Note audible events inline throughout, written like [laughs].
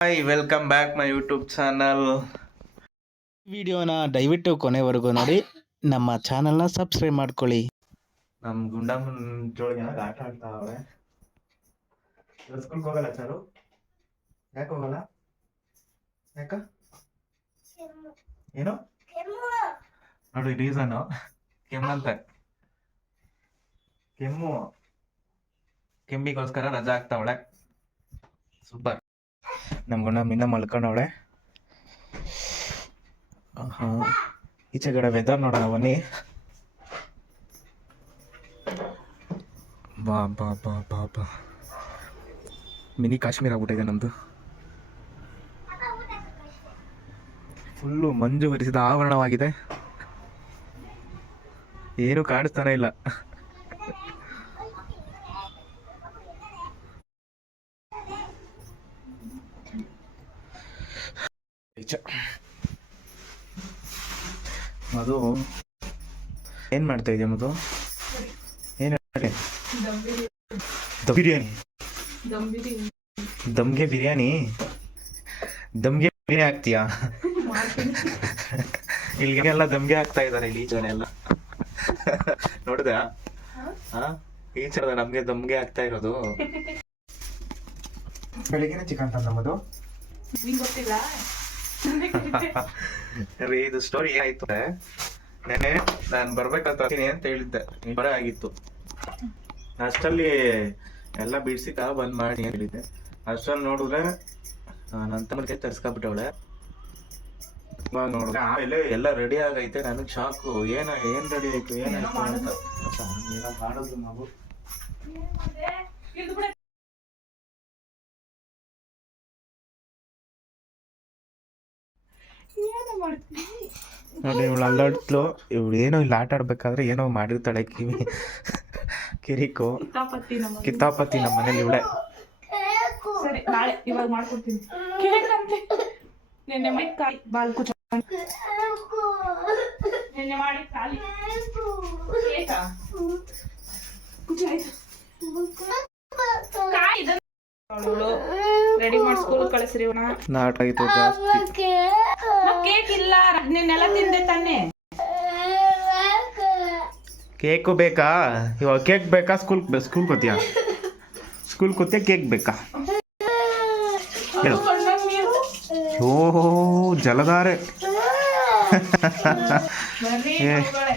Hi welcome back my YouTube channel ವಿಡಿಯೋನ ದಯವಿಟ್ಟು ಕೊನೆವರೆಗೂ ನೋಡಿ. ನಮ್ಮ ಚಾನಲ್ನ ಸಬ್ಸ್ಕ್ರೈಬ್ ಮಾಡ್ಕೊಳ್ಳಿ. ನಮ್ಮ ಗುಂಡಮ್ಮನ ಜೋಳಿಗೆ ಆಟ ಆಡ್ತಾವೆ ಸ್ಕೂಲ್ಗೆ ಹೋಗಲ್ಲ ಚಾರು ಯಾಕೆ ಹೋಗಲ್ಲ? ಯಾಕ? ಏನು? ನೋಡಿ ರೀಸನು ಕೆಮ್ಮಂತ ಕೆಮ್ಮು ಕೆಮ್ಮಿಗೋಸ್ಕರ ರಜಾ ಆಗ್ತಾವಳೆ ಸೂಪರ್ ನಮ್ಮ ಗಂಡ ಮಿನ್ನ ಮಲ್ಕೊಂಡವಳೆ ಹಾಂ ಈಚೆ ಕಡೆ ವೆದರ್ ನೋಡೋಣ ಬನ್ನಿ. ಬಾ ಬಾ ಬಾ ಬಾ ಬಾ. ಮಿನಿ ಕಾಶ್ಮೀರ ಆಗ್ಬಿಟ್ಟಿದೆ ನಮ್ದು. ಫುಲ್ಲು ಮಂಜು ಬರಿಸಿದ ಆವರಣವಾಗಿದೆ. ಏನು ಕಾಣಿಸ್ತಾನೆ ಇಲ್ಲ. ಮಧು, ಏನ್ ಮಾಡ್ತಾ ಇದೆಯಾ ಮಧು? ಏನ್? ದಮ್ ಬಿರಿಯಾನಿ. ದಮ್ಗೆ ಬಿರಿಯಾನಿ? ದಮ್ಗೆ ಬಿರಿಯಾನಿ ಹಾಕ್ತೀಯಾ? ಇಲ್ಲಿಗೆಲ್ಲ ದಮ್ಗೆ ಹಾಕ್ತಾ ಇದಾರೆ ಇಲ್ಲಿ ಜನ ಎಲ್ಲ. ನೋಡ್ದ ಈ ನಮ್ಗೆ ದಮ್ಗೆ ಆಗ್ತಾ ಇರೋದು. ಬೆಳಿಗ್ಗೆನೆ ಚಿಕನ್ ತಂದ ನಮ್ಮದು ರೀ [laughs] ಇದು ಸ್ಟೋರಿ ಏನಾಯ್ತು ಅಂದ್ರೆ ನೆನೆ ನಾನು ಬರ್ಬೇಕಂತ ಹೋಗ್ತೀನಿ ಅಂತ ಹೇಳಿದ್ದೆ. ಬರ ಆಗಿತ್ತು. ಅಷ್ಟಲ್ಲಿ ಎಲ್ಲ ಬಿಡಿಸಿಕ ಕಾ ಬಂದ್ ಮಾಡಿ ಅಂತ ಹೇಳಿದ್ದೆ. ಅಷ್ಟ್ರಲ್ಲಿ ನೋಡಿದ್ರೆ ನನ್ನ ತಮ್ಮನಿಗೆ ತರ್ಸ್ಕೊಬಿಟ್ಟವಳೆ ನೋಡಿದ್ರೆ ಆಮೇಲೆ ಎಲ್ಲ ರೆಡಿ ಆಗೈತೆ. ನನಗೆ ಶಾಕು ಏನ ಏನ್ ರೆಡಿ ಆಯ್ತು ಏನಾಯ್ತು ಅಂತ. ಏನೋ ಮಾಡಿದ್ರು ಮಗು ನೋಡಿ ಇವಳು ಅಲ್ಲಾಡ್ತ್ಲು ಇವಳು ಏನೋ ಇಲ್ಲಿ ಆಟ ಆಡ್ಬೇಕಾದ್ರೆ ಏನೋ ಮಾಡಿರ್ತಾಳೆ ಕಿವಿ. ಕಿರಿಕು. ಕಿತಾಪತಿ ನಮ್ಮ ಮನೇಲಿ. ಇವಳೆ. ಸರಿ ನಾಳೆ ಇವಾಗ ಮಾಡ್ಕೊಡ್ತೀನಿ. ಕೇಳಂತೆ ನಿನ್ನೆ ಮೈ ಕಾಯಿ ಬಾಲ್ ಕುಚ ನಿನ್ನೆ ಮಾಡಿ ಕಾಲಿ ಕುಚ ಆಯ್ತು. ಕಾಯಿ ಅವಳು ರೆಡಿ ಮಾಡಿ ಸ್ಕೂಲ್ ಕಳಿಸ್ರಿ ಇವನ ನಾಟ ಆಯ್ತು ಜಾಸ್ತಿ. ಕೇಕ್ ಇಲ್ಲ ನಿನ್ನೆಲ್ಲ ತಿಂದೆ ತಾನೆ. ಕೇಕು ಬೇಕಾ? ಇವಾಗ ಕೇಕ್ ಬೇಕಾ? ಸ್ಕೂಲ್ ಸ್ಕೂಲ್ ಕೂತಿಯಾ ಸ್ಕೂಲ್ ಕೂತಿಯಾ ಕೇಕ್ ಬೇಕಾ? ಹೇಳು. ಓಹೋ ಜಲಧಾರೆ ಬರ್ರಿ ಏ. ಮಗಳೇ.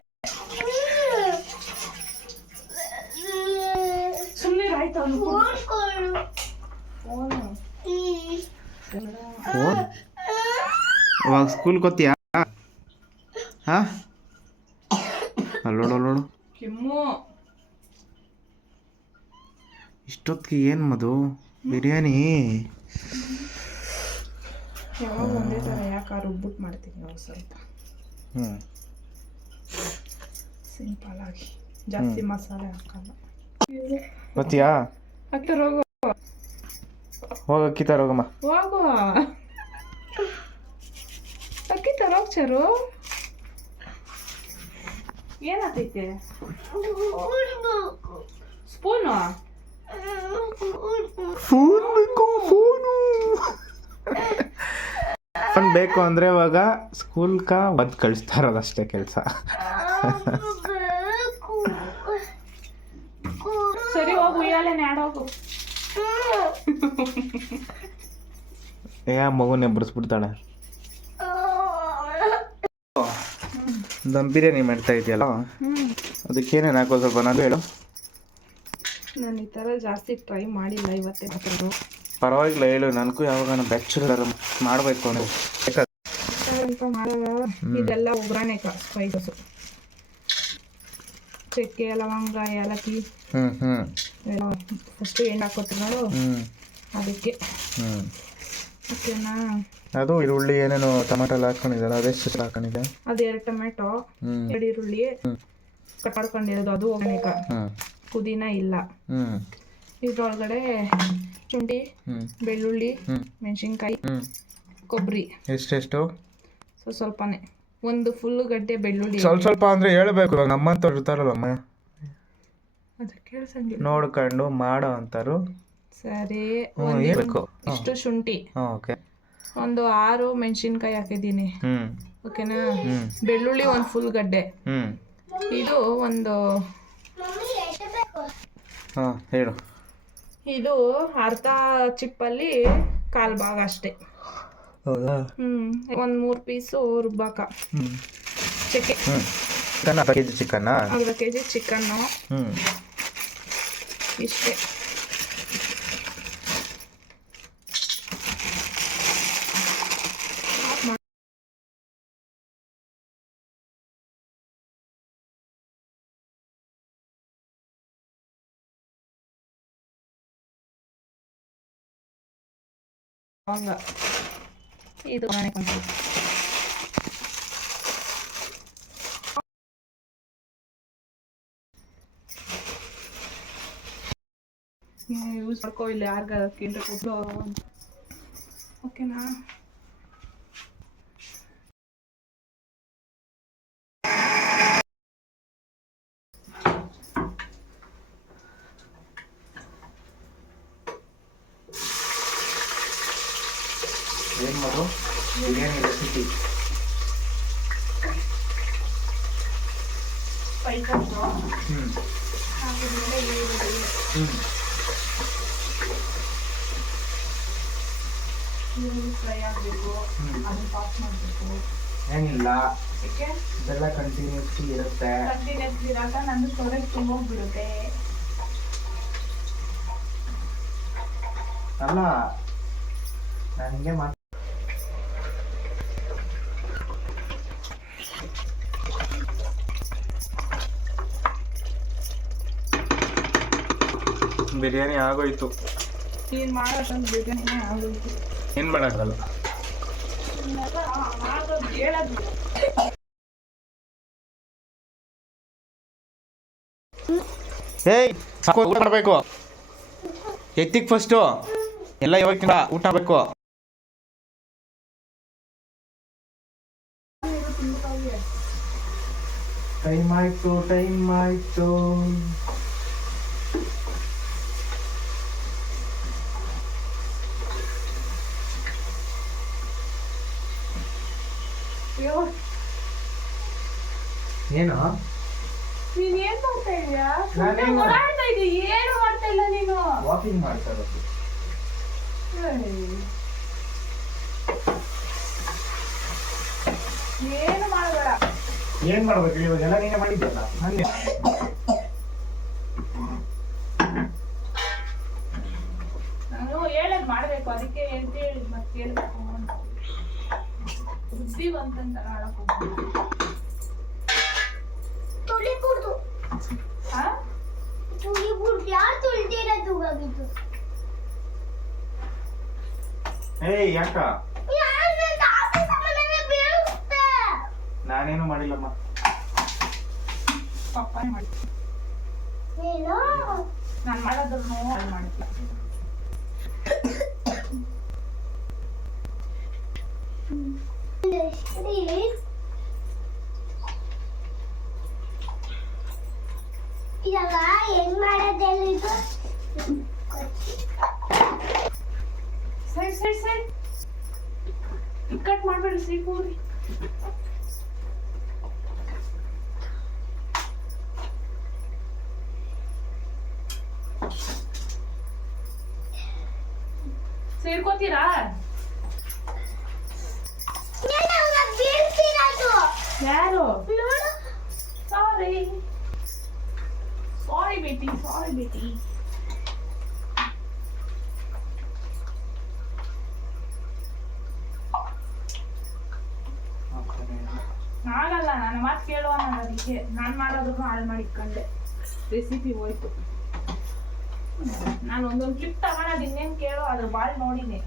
ಸುಮ್ನೆ ಆಯ್ತು ಅವ್ನು ಫೋನ್ ಇವಾಗ ಸ್ಕೂಲ್ ಕೂತಿಯಾ ಹಾ? ಅಲ್ಲೋಡು ಕೆಮ್ಮು. ಇಷ್ಟೊತ್ತಿಗೆ ಏನು ಮದು ಬಿರಿಯಾನಿ? ಯಾವಾಗ ಒಂದೇ ಥರ ಯಾಕೆ ರುಬ್ಬಿಟ್ಟು ಮಾಡ್ತೀನಿ ನಾವು ಸ್ವಲ್ಪ. ಹ್ಞೂ ಸಿಂಪಲ್ ಆಗಿ. ಜಾಸ್ತಿ ಮಸಾಲೆ ಹಾಕಲ್ಲ. ಗೊತ್ತೀಯಾ? ಅಕ್ಕ ರೋಗ. ಹೋಗಕ್ಕಿತ ರೋಗಮ್ಮ. ಹೋಗು. ಅಕ್ಕಿ ತರೋಗ್ ಚರು. ಏನಾತೈತೆ? ಸ್ಪೂನು? ಫೋನ್ ಬೇಕು ಫೋನು ಫೋನ್ ಬೇಕು ಅಂದ್ರೆ ಇವಾಗ ಸ್ಕೂಲ್ಕ ಒದ್ ಕಳಿಸ್ತಾ ಇರೋದಷ್ಟೇ ಕೆಲಸ. ಸರಿ ಹೋಗು ಉಯ್ಯಾಲೆನೆ ಆಡೋಗು. [laughs] ಯಾ ಮಗುನೇ ಬರ್ಸ್ಬಿಡ್ತಾಳೆ ದಮ್ ಬಿರಿಯಾನಿ ಮಾಡ್ತಾ ಇದೆಯಲ್ಲ? ಅದಕ್ಕೇನೇನು ಹಾಕೋ ಸ್ವಲ್ಪ ನಾನು ಹೇಳು. ನಾನು ಈ ಥರ ಜಾಸ್ತಿ ಟ್ರೈ ಮಾಡಿಲ್ಲ ಇವತ್ತೇ ಹಾಕಿದ್ರು ಪರವಾಗಿಲ್ಲ ಹೇಳು. ನನಗೂ ಯಾವಾಗ ಬ್ಯಾಚುಲರ್ ಮಾಡಬೇಕು ಅಂದ್ರೆ. ಇದೆಲ್ಲ ಒಗ್ಗರಣೆ ಸ್ಪೈಸಸ್ಸು ಚಕ್ಕೆ ಲವಂಗ ಏಲಕ್ಕಿ. ಹ್ಞೂ ಹ್ಞೂ ಎಲ್ಲ ಫಸ್ಟು ಎಣ್ಣೆ ಹಾಕೋತೀನಿ ನೋಡು ಅದಕ್ಕೆ. ಹ್ಞೂ ಓಕೆನಾ? ಅದು ಈರುಳ್ಳಿ ಏನೇನು ಟೊಮೆಟೊ ಎಲ್ಲ ಹಾಕೊಂಡಿದ್ದಾರೆ ಅದೆಷ್ಟು ಹಾಕೊಂಡಿದ್ದೆ ಅದು ಎರಡು ಟೊಮೆಟೊ ಎರಡು ಈರುಳ್ಳಿ ಕಟ್ ಮಾಡ್ಕೊಂಡಿರೋದು ಅದು ಒಗ್ಗರಣೆ ಹ್ಞೂ ಪುದೀನ ಇಲ್ಲ. ಹ್ಞೂ ಇದ್ರೊಳಗಡೆ ಶುಂಠಿ ಹ್ಞೂ ಬೆಳ್ಳುಳ್ಳಿ ಹ್ಞೂ ಮೆಣಸಿನ್ಕಾಯಿ ಹ್ಞೂ ಕೊಬ್ಬರಿ. ಎಷ್ಟೆಷ್ಟು? ಸ್ವಲ್ಪ ಸ್ವಲ್ಪನೇ. ಒಂದು ಫುಲ್ ಗಡ್ಡೆ ಬೆಳ್ಳುಳ್ಳಿ. ಸ್ವಲ್ಪ ಸ್ವಲ್ಪ ಅಂದ್ರೆ ಹೇಳ್ಬೇಕು ಇವಾಗ ಇರ್ತಾರಲ್ಲ ಇರ್ತಾರಲ್ಲಮ್ಮ ಅದು ಕೇಳ್ಸಂಗಿಲ್ಲ. ನೋಡ್ಕೊಂಡು ಮಾಡೋ ಅಂತಾರು ಸರಿ ಒಂದು ಇಷ್ಟು ಶುಂಠಿ. ಓಕೆ. ಒಂದು ಆರು ಮೆಣಸಿನ್ಕಾಯಿ ಹಾಕಿದ್ದೀನಿ. ಓಕೆನಾ? ಬೆಳ್ಳುಳ್ಳಿ ಒಂದು ಫುಲ್ ಗಡ್ಡೆ. ಇದು ಒಂದು ಹೇಳು. ಇದು ಅರ್ಧ ಚಿಪ್ಪಲ್ಲಿ ಕಾಲು ಭಾಗ ಅಷ್ಟೇ. ಒಂದ್ ಮೂರ್ ಪೀಸು ರುಬ್ಬಾಕ. Chicken chicken? ಅರ್ಧ ಕೆ ಜಿ ಚಿಕನ್ನು ಇಷ್ಟೇ. ಲವಂಗ ಇದು ಮನೆಗೆ ಬಂತು. ಯೂಸ್ ಮಾಡ್ಕೋ ಇಲ್ಲ ಯಾರಿಗಾರ ಕೇಂದ್ರ ಕೊಟ್ಟು ಓಕೆನಾ ಏನು ಮಾಡು ಬಿರಿಯಾನಿ ರೆಸಿಪಿ ಹ್ಞೂ ಹ್ಞೂ ಏನಿಲ್ಲ. ಇದೆಲ್ಲ ಕಂಟಿನ್ಯೂಸ್ಲಿ ಇರುತ್ತೆ. ಕಂಟಿನ್ಯೂಸ್ಲಿ ಇರಾಕ ನಂದು ಸ್ಟೋರೇಜ್ ತುಂಬೋಗ್ಬಿಡುತ್ತೆ ಅಲ್ಲ ನಾನು ಹಿಂಗೆ ಬಿರಿಯಾನಿ ಆಗೋಯ್ತು. ನೀನು ಮಾಡಲ್ಲ ಬಿರಿಯಾನಿ ಆಗೋಯ್ತು. ಏನು ಮಾಡೋಕ್ಕಲ್ಲ ಆಗೋದು ಹೇಳೋದು ಏಯ್ ಸಾಕು ಊಟ ಮಾಡಬೇಕು. ಎತ್ತಿಗೆ ಫಸ್ಟು ಎಲ್ಲ ಯಾವಾಗ ಊಟ ಬೇಕು ಟೈಮ್ ಆಯ್ತು ಟೈಮ್ ಆಯ್ತು. ಏನು? ನೀನ್ ಏನ್ ಮಾಡ್ತಾ ಇದೀಯಾ? ಸುಮ್ನೆ ನಾನೇನು? ಓಡಾಡ್ತಾ ಇದೀಯ. ಏನು ಮಾಡ್ತಾ ಇಲ್ಲ ನೀನು? ವಾಕಿಂಗ್ ಮಾಡ್ತಾ ಇರೋದು. ಏನು ಮಾಡಬೇಡ. ಏನ್ ಮಾಡ್ಬೇಕು? ಇವಾಗ ಎಲ್ಲ ನೀನೇ ಮಾಡಿದ್ಯಲ್ಲ? ಮೊನ್ನೆ. ನಾನು ಹೇಳದ್ ಮಾಡ್ಬೇಕು. ಅದಕ್ಕೆ ಎಂತ ಹೇಳಿ ಮತ್ತೆ ಕೇಳ್ಬೇಕು ಅಂತ. ಆಡಕ್ ಹೋಗ್ಬೇಡ. ತುಳಿಕೂಡ್ದು ಹಾ? ತುಳಿಕೂಡ್ದು ಯಾರು ತುಳಿದಿರೋದು ಹೋಗಿದ್ದು? ಏಯ್ ಯಾಕ? ನಾನೇನು ಮಾಡಿಲ್ಲಮ್ಮ. ಪಪ್ಪಾನೆ ಮಾಡಿ ಏನು? ನಾನು ಮಾಡೋದ್ರು ಅದು ಮಾಡ್ತೀನಿ ಸರಿ ಇವಾಗ ಹೆಂಗ್ ಸರಿ ಸರಿ ಸರಿ. ಕಟ್ ಮಾಡ್ಬೇಡಿ ಸಿಹಿ ಪೂರಿ ಸೇರ್ಕೋತೀರಾ ಏನು ಅವ್ನ ಬೀಳ್ತಿರೋದು ಯಾರು ನೋಡು ಸಾರಿ ಸಾರಿ ಸಾರಿ ಬೇಟಿ ಆಗಲ್ಲ ನನ್ನ ಮಾತು ಕೇಳು ಅನ್ನೋದು ಅದಕ್ಕೆ. ನಾನು ಮಾಡೋದ್ರು ಹಾಳು ಮಾಡಿ ಇಟ್ಕೊಂಡೆ ರೆಸಿಪಿ ಹೋಯ್ತು. ನಾನು ಒಂದೊಂದು ಕ್ಲಿಪ್ ತಗೊಳೋದು ಇನ್ನೇನು ಕೇಳೋ ಅದ್ರ ಬಾಳ್ ನೋಡಿನಿ.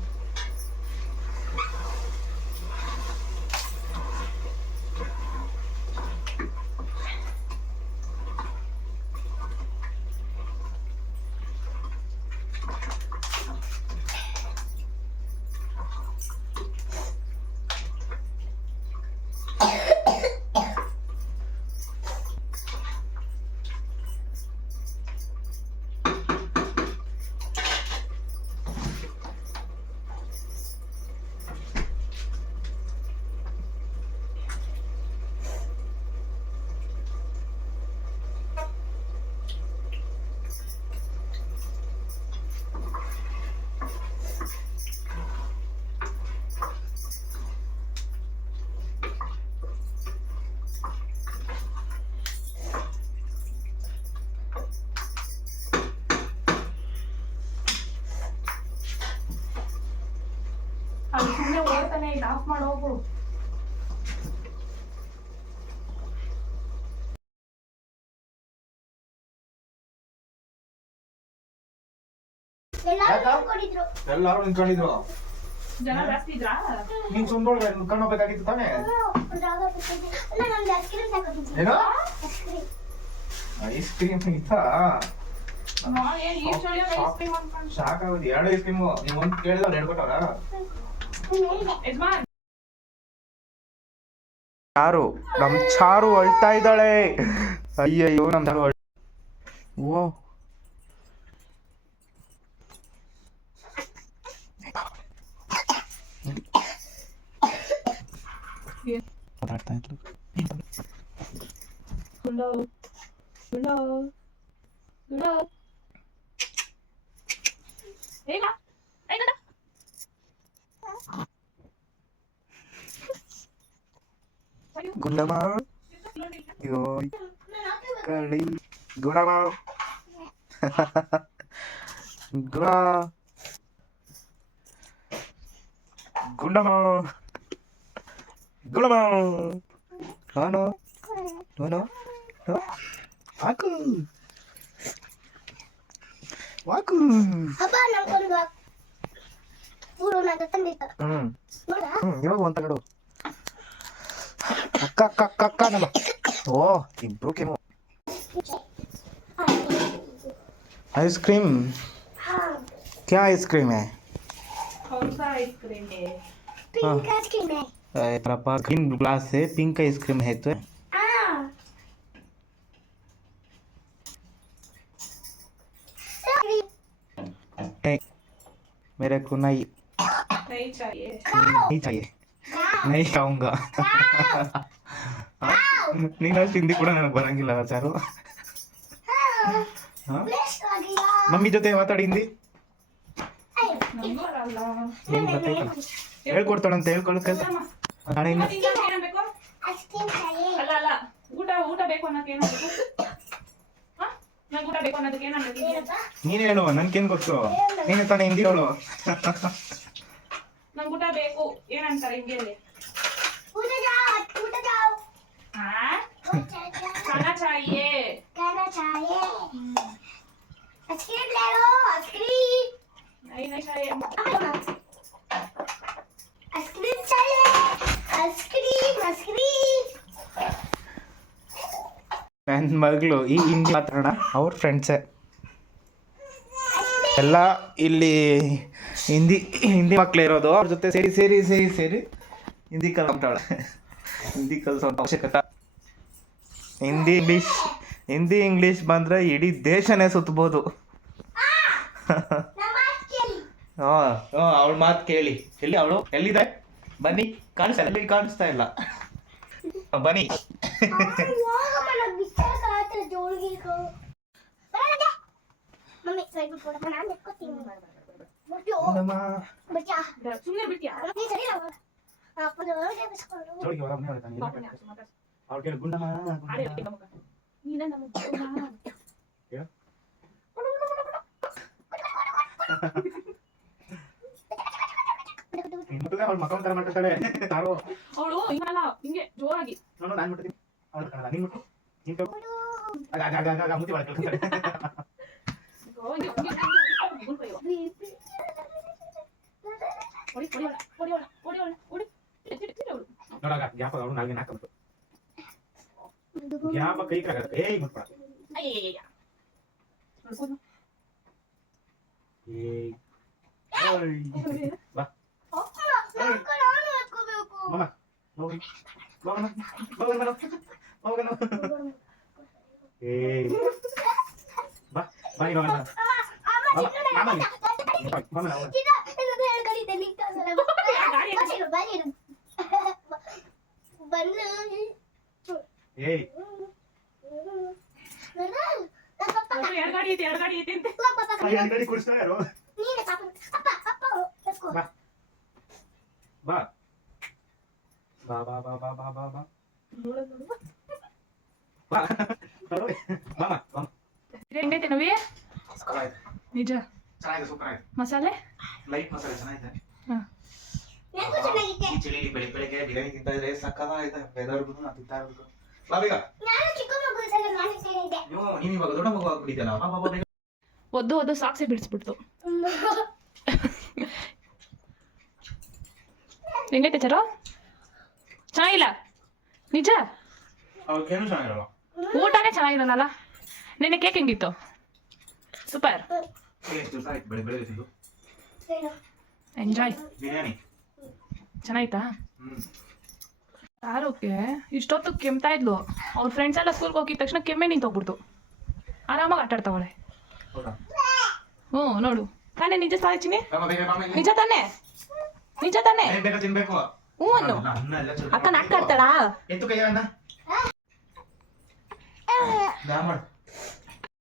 ಆಫ್ ಮಾಡಿ ಹೋಗ್ಬಿಡು ಎಲ್ಲಾರು ನಿಂತ್ಕೊಂಡಿದ್ರು. ಜನ ನೀನ್ ಸುಮ್ದೊಳ್ಬೇಕು ನಿಂತ್ಕೊಂಡೋಗ್ಬೇಕಾಗಿತ್ತು ತಾನೇ? ಏನೋ? ಐಸ್ ಕ್ರೀಮ್ ಇತ್ತಾ? ಸಾಕಾಗೋದು ಎರಡು ಐಸ್ ಕ್ರೀಮು ನೀವು ಒಂದು ಕೇಳಿದ್ರೆ ಎರಡು ಕೊಟ್ಟವ್ರ ಚಾರು ನಮ್ ಚಾರು ಅಳ್ತಾ ಇದ್ದಾಳೆ. ಅಯ್ಯಯ್ಯೋ ನಮ್ ಚಾರು ಓ. ಮಾತಾಡ್ತಾ ಗುಂಡೋ ಗುಂಡೋ ಹೇಗ ಹೇಗಡ ಗುಂಡಮ್ಮ ಅಯ್ಯೋ ಕಳಿ ಗುಣಮ್ಮ ಗುಣ ಗುಂಡಮ್ಮ ಗುಣಮ್ಮ ನಾನು ನಾನು ವಾಕು ವಾಕು ಹಬ್ಬ ನಮ್ಗೊಂದು ಹ್ಮ್ ಹ್ಮ್ ಇವಾಗ ಒಂದು ತಗಡು. 가까까까까 나봐. 와, 이 브로케 뭐. आइसक्रीम क्या आइसक्रीम है कौन सा आइसक्रीम है पिंक आइसक्रीम है तेरा पास ग्रीन ग्लास है पिंक आइसक्रीम है तो मेरे को नहीं नहीं चाहिए नहीं चाहिए नहीं खाऊंगा ನೀನು ಅಷ್ಟು ಹಿಂದಿ ಕೂಡ ನನಗೆ ಬರಂಗಿಲ್ಲ ಆಚಾರು. ಮಮ್ಮಿ ಜೊತೆ ಮಾತಾಡಿ ಹಿಂದಿ. ಹೇಳ್ಕೊಡ್ತಾಳಂತ ಹೇಳ್ಕೊಳ್ಳೋ ಕೆಲಸ ನಾಳೆ ಊಟ ನೀನ್ ಹೇಳುವ ನನ್ಗೇನ್ ಗೊತ್ತು? ನೀನು ತಾನೇ ಹಿಂದಿ ಹೇಳು. ನನ್ನ ಮಗಳು ಈ ಹಿಂದಿ ಮಾತಾಡೋಣ. ಅವ್ರ ಫ್ರೆಂಡ್ಸೆ ಎಲ್ಲ ಇಲ್ಲಿ ಹಿಂದಿ ಹಿಂದಿ ಮಕ್ಳು ಇರೋದು. ಅವ್ರ ಜೊತೆ ಸೇರಿ ಸೇರಿ ಸೇರಿ ಸೇರಿ ಹಿಂದಿ ಕಲ್ತಾಳ ಹಿಂದಿ ಕಲಿಸೋ ಅವಶ್ಯಕತೆ. ಹಿಂದಿ ಇಂಗ್ಲೀಷ್ ಹಿಂದಿ ಇಂಗ್ಲೀಷ್ ಬಂದರೆ ಇಡೀ ದೇಶನೇ ಸುತ್ತಬೋದು ಹಾಂ ಹಾಂ, ಅವಳ ಮಾತು ಕೇಳಿ. ಎಲ್ಲಿ ಅವಳು? ಎಲ್ಲಿದೆ? ಬನ್ನಿ, ಕಾಣಿಸ್ತಾ ಎಲ್ಲಿ ಕಾಣಿಸ್ತಾ ಇಲ್ಲ? ಬನ್ನಿ. ಮಕ್ಕಳ ಮಾಡ್ತಾಳೆ ಅವಳು ಹಿಂಗಲ್ಲ ಹಿಂಗೆ ಜೋರಾಗಿ. ನಾನು ನಾನು ಮುಟ್ತೀನಿ. ಅವಳು ಕನ್ನಡ ನೀನು ಮುಟ್ಟು. ನೀನು ಕೇಳು. ಆಗ ಆಗ ಆಗ ಆಗ ಮುಟ್ಟಿ ಒಳಗೆ ನೋಡಾಗ ಗ್ಯಾಪ್ ಅವಳು ನಾಲ್ಗೆ ಹಾಕಬೇಕು ಗ್ಯಾಪ ಕೈ ಕಾಗತ್ತೆ ಏಯ್ ಮಕ್ಕಳ ಏಯ್, ಬಾ. ಮಮ್ಮ ಮಗನ ಮಗನ ಮಗನ ಮಗನ ಏಯ್. ಬಾ ಬಾ ನೀನು ಹೋಗೋಣ ಅಮ್ಮ ಚಿಕ್ಕ ಮಾಮ ನನ್ನ ಮಾಮ ಚಿಕ್ಕ ಇನ್ನೊಂದು ಎರಡು ಕಲಿ ತೆಲಿಕ್ ತಂದಲ್ಲ ಬನ್ನಿರು ಬನ್ನಿರು ಬಂದು ಏಯ್ ನೋಡ್ರಿ, ಎರಡ್ ಗಾಡಿ ಐತಿ ಎರಡ್ ಗಾಡಿ ಐತಿ ಅಂತ ಆ ಅಂಗಡಿ ಕುಡಿಸ್ತಾರೆ ಯಾರು ನೀನೆ ಪಾಪ ಅಪ್ಪ ಅಪ್ಪ ಎತ್ಕೋ ಬಾ ಬಾ ಬಾ ಬಾ ಬಾ ಬಾ ಬಾ ಬಾ ಬಾ ನೋಡು, ನೋಡು. ಬಾ ಬರೋವೆ. ನಿಜ? ಚೆನ್ನಾಗಿದೆ ಸೂಪರ್ ಮಸಾಲೆ? ಲೈಟ್ ಮಸಾಲೆ ಚೆನ್ನಾಗಿದೆ. ಬೆಳಿ ಬೆಳಿಗ್ಗೆ ನಾನು ಒದ್ದು ಒದ್ದು ಸಾಕ್ಸೆ ಬಿಡಿಸ್ಬಿಡ್ತು. ಹೆಂಗೈತೆ ಚೆನ್ನಾಗಿಲ್ಲ? ನಿಜ? ಊಟನೇ ಚೆನ್ನಾಗಿರಲ್ಲ ನಿನ್ನೆ ಕೇಕ್ ಹೆಂಗಿತ್ತು? ಸೂಪರ್ ಎಂಜಾಯ್ ಬಿರಿಯಾನಿ ಚೆನ್ನಾಯ್ತಾ ಆರೋಗ್ಯ ಇಷ್ಟೊತ್ತು ಕೆಮ್ತಾ ಇದ್ಲು. ಅವ್ರ ಫ್ರೆಂಡ್ಸ್ ಎಲ್ಲ ಸ್ಕೂಲ್ಗೆ ಹೋಗಿದ ತಕ್ಷಣ ಕೆಮ್ಮೆ ನಿಂತೋಗ್ಬಿಡ್ತು. ಆರಾಮಾಗಿ ಆಟ ಆಡ್ತಾವಳೆ ಹೌದಾ? ಹ್ಞೂ ನೋಡು. ತಾನೇ ನಿಜ ಬೇಗ. ನಿಜ ತಾನೇ? ನಿಜ ತಾನೇ? ಹ್ಞೂ ಅನ್ನು. ಅಕ್ಕ ನಾಟಕ